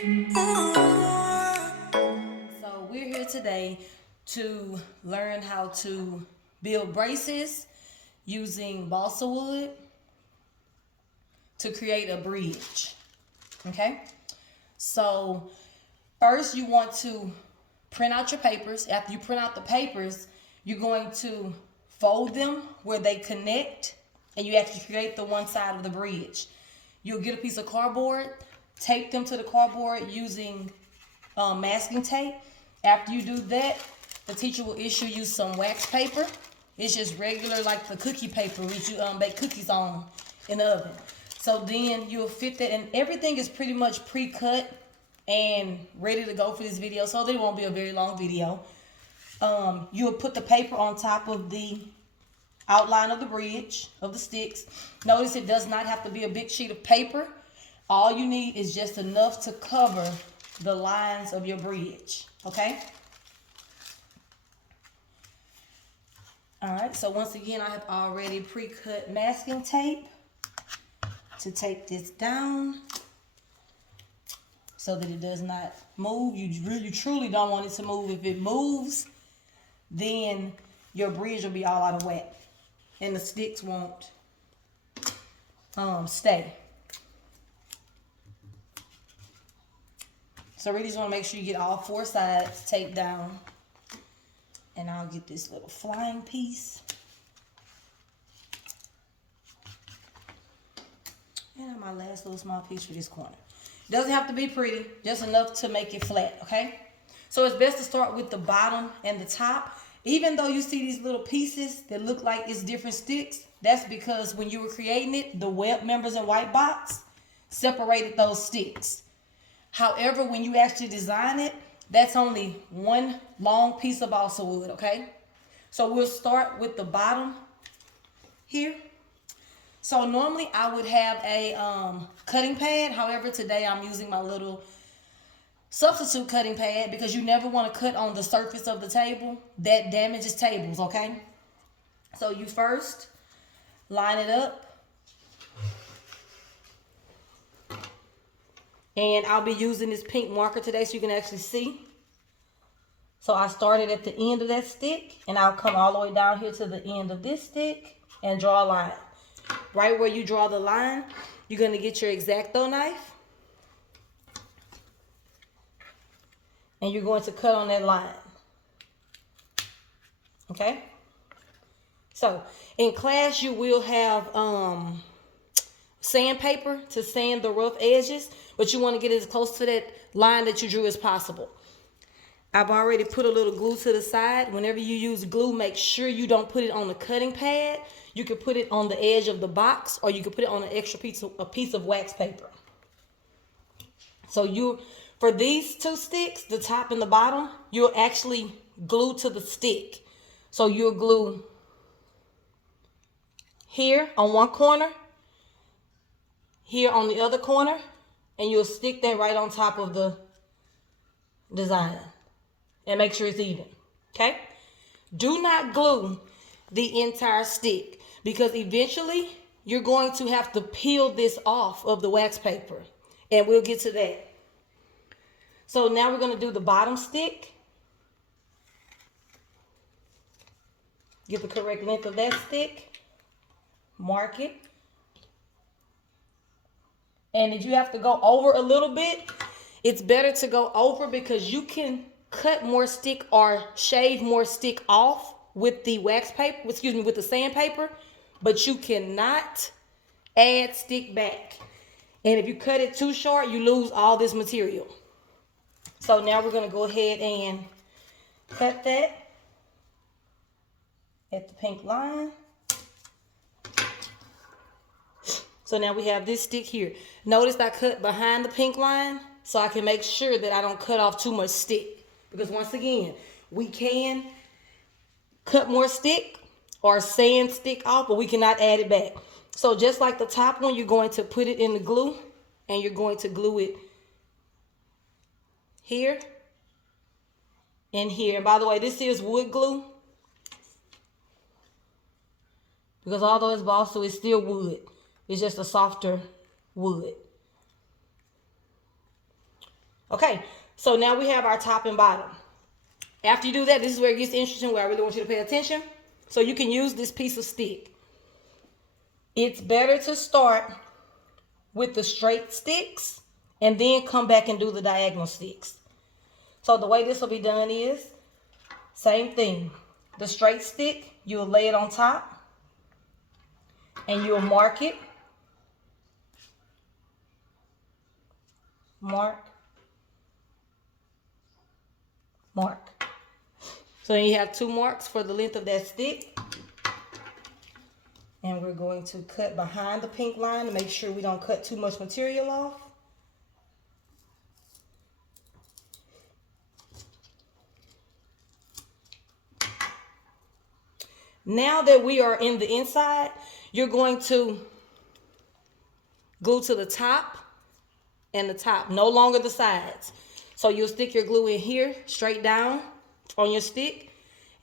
So we're here today to learn how to build braces using balsa wood to create a bridge. Okay? So first you want to print out your papers. After you print out the papers, you're going to fold them where they connect and you actually create the one side of the bridge. You'll get a piece of cardboard, tape them to the cardboard using masking tape. After you do that, the teacher will issue you some wax paper. It's just regular, like the cookie paper which you bake cookies on in the oven. So then you'll fit that, and everything is pretty much pre-cut and ready to go for this video, so it won't be a very long video. You'll put the paper on top of the outline of the bridge of the sticks. Notice it does not have to be a big sheet of paper. All you need is just enough to cover the lines of your bridge, okay? All right, so once again, I have already pre-cut masking tape to tape this down so that it does not move. You really truly don't want it to move. If it moves, then your bridge will be all out of whack and the sticks won't stay. So really just want to make sure you get all four sides taped down. And I'll get this little flying piece. And my last little small piece for this corner. Doesn't have to be pretty, just enough to make it flat, okay? So it's best to start with the bottom and the top. Even though you see these little pieces that look like it's different sticks, that's because when you were creating it, the web members in white box separated those sticks. However, when you actually design it, that's only one long piece of balsa wood, okay? So we'll start with the bottom here. So normally I would have a cutting pad. However, today I'm using my little substitute cutting pad because you never want to cut on the surface of the table. That damages tables, okay? So you first line it up. And I'll be using this pink marker today so you can actually see. So I started at the end of that stick and I'll come all the way down here to the end of this stick and draw a line. Right where you draw the line, you're going to get your X-Acto knife. And you're going to cut on that line. Okay? So in class you will have sandpaper to sand the rough edges, but you want to get as close to that line that you drew as possible. I've already put a little glue to the side. Whenever you use glue, make sure you don't put it on the cutting pad. You can put it on the edge of the box, or you can put it on an extra piece of wax paper. So for these two sticks, the top and the bottom, you'll actually glue to the stick. So you'll glue here on one corner, here on the other corner, and you'll stick that right on top of the design and make sure it's even, okay? Do not glue the entire stick because eventually you're going to have to peel this off of the wax paper, and we'll get to that. So now we're going to do the bottom stick. Get the correct length of that stick, mark it. And if you have to go over a little bit, it's better to go over because you can cut more stick or shave more stick off with the wax paper, with the sandpaper, but you cannot add stick back. And if you cut it too short, you lose all this material. So now we're going to go ahead and cut that at the pink line. So now we have this stick here. Notice I cut behind the pink line so I can make sure that I don't cut off too much stick. Because once again, we can cut more stick or sand stick off, but we cannot add it back. So just like the top one, you're going to put it in the glue and you're going to glue it here and here. And by the way, this is wood glue because although it's balsa, it's still wood. It's just a softer wood. Okay, so now we have our top and bottom. After you do that, this is where it gets interesting, where I really want you to pay attention. So you can use this piece of stick. It's better to start with the straight sticks and then come back and do the diagonal sticks. So the way this will be done is, same thing. The straight stick, you'll lay it on top and you'll mark it. Mark. Mark. So then you have 2 marks for the length of that stick. And we're going to cut behind the pink line to make sure we don't cut too much material off. Now that we are in the inside, you're going to glue to the top and the top, no longer the sides. So you'll stick your glue in here, straight down on your stick,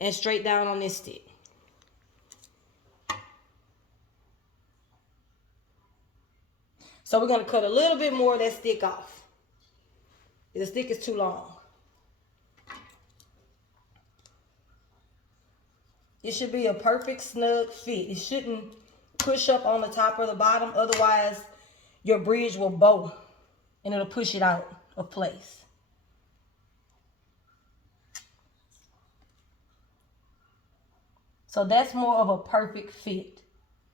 and straight down on this stick. So we're going to cut a little bit more of that stick off. The stick is too long. It should be a perfect snug fit. It shouldn't push up on the top or the bottom. Otherwise, your bridge will bow and it'll push it out of place. So that's more of a perfect fit.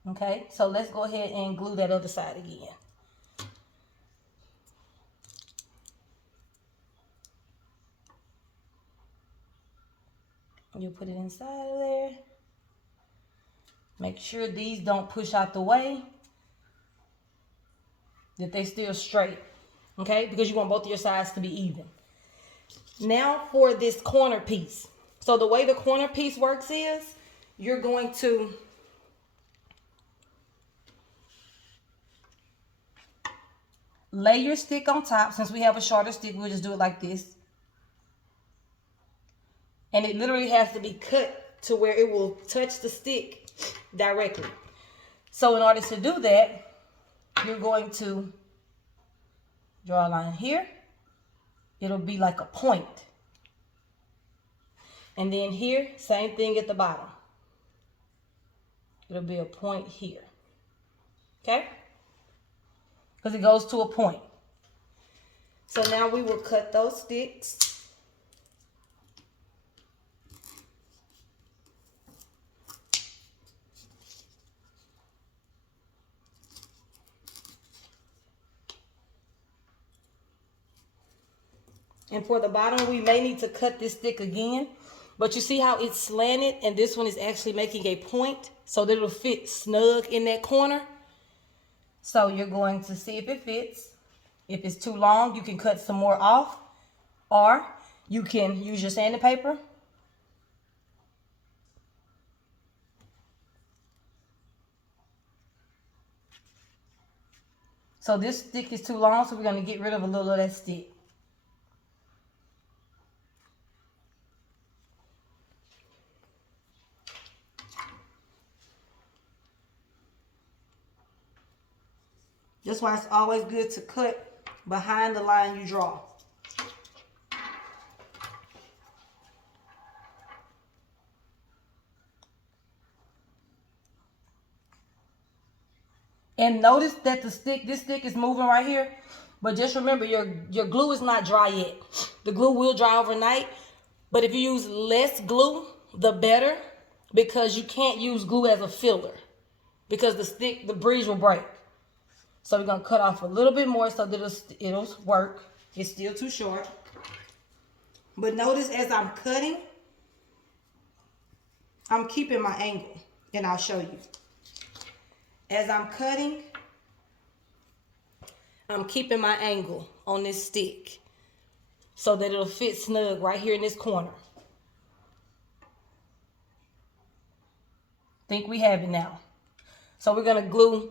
Okay, so let's go ahead and glue that other side again. You put it inside of there. Make sure these don't push out the way. That they still straight. Okay, because you want both of your sides to be even. Now for this corner piece. So the way the corner piece works is, you're going to lay your stick on top. Since we have a shorter stick, we'll just do it like this. And it literally has to be cut to where it will touch the stick directly. So in order to do that, you're going to draw a line here. It'll be like a point. And then here, same thing at the bottom. It'll be a point here. Okay? Because it goes to a point. So now we will cut those sticks. And for the bottom, we may need to cut this stick again. But you see how it's slanted and this one is actually making a point so that it'll fit snug in that corner. So you're going to see if it fits. If it's too long, you can cut some more off. Or you can use your sandpaper. So this stick is too long, so we're going to get rid of a little of that stick. That's why it's always good to cut behind the line you draw. And notice that this stick is moving right here. But just remember, your glue is not dry yet. The glue will dry overnight. But if you use less glue, the better. Because you can't use glue as a filler. Because the bridge will break. So we're going to cut off a little bit more so that it'll work. It's still too short. But notice as I'm cutting, I'm keeping my angle. And I'll show you. As I'm cutting, I'm keeping my angle on this stick so that it'll fit snug right here in this corner. Think we have it now. So we're going to glue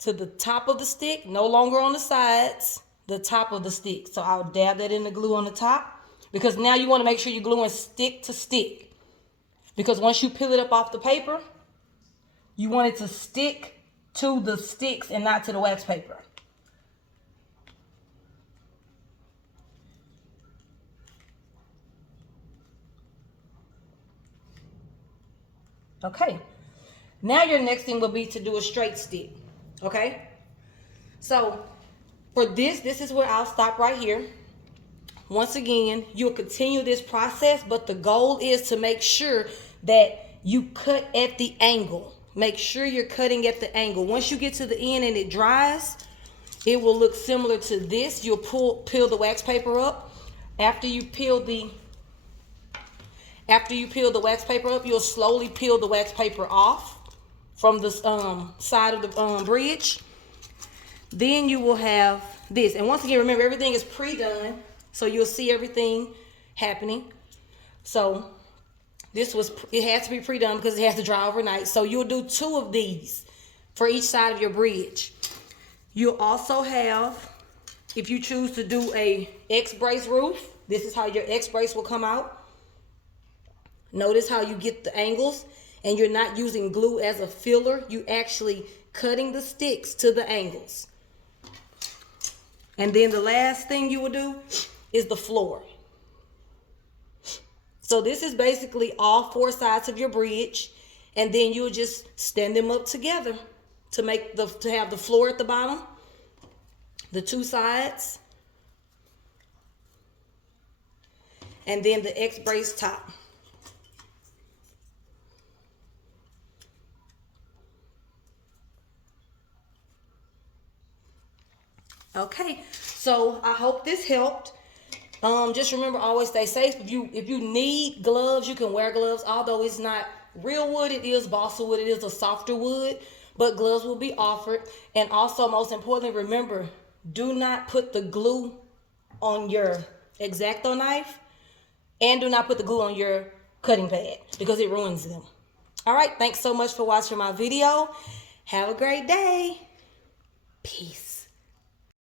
to the top of the stick, no longer on the sides, the top of the stick. So I'll dab that in the glue on the top because now you want to make sure you're gluing stick to stick. Because once you peel it up off the paper, you want it to stick to the sticks and not to the wax paper. Okay. Now your next thing will be to do a straight stick. Okay. So for this is where I'll stop right here. Once again, you'll continue this process, but the goal is to make sure that you cut at the angle. Make sure you're cutting at the angle. Once you get to the end and it dries, it will look similar to this. You'll peel the wax paper up. After you peel the wax paper up, you'll slowly peel the wax paper off from the side of the bridge. Then you will have this. And once again, remember, everything is pre-done. So you'll see everything happening. So it has to be pre-done because it has to dry overnight. So you'll do 2 of these for each side of your bridge. You'll also have, if you choose to do a X-brace roof, this is how your X-brace will come out. Notice how you get the angles, and you're not using glue as a filler. You actually cutting the sticks to the angles. And then the last thing you will do is the floor. So this is basically all 4 sides of your bridge, and then you'll just stand them up together to have the floor at the bottom, the 2 sides, and then the X-brace top. Okay, so I hope this helped. Just remember, always stay safe. If you need gloves, you can wear gloves. Although it's not real wood, it is balsa wood. It is a softer wood, but gloves will be offered. And also, most importantly, remember, do not put the glue on your X-Acto knife, and do not put the glue on your cutting pad because it ruins them. All right, thanks so much for watching my video. Have a great day. Peace.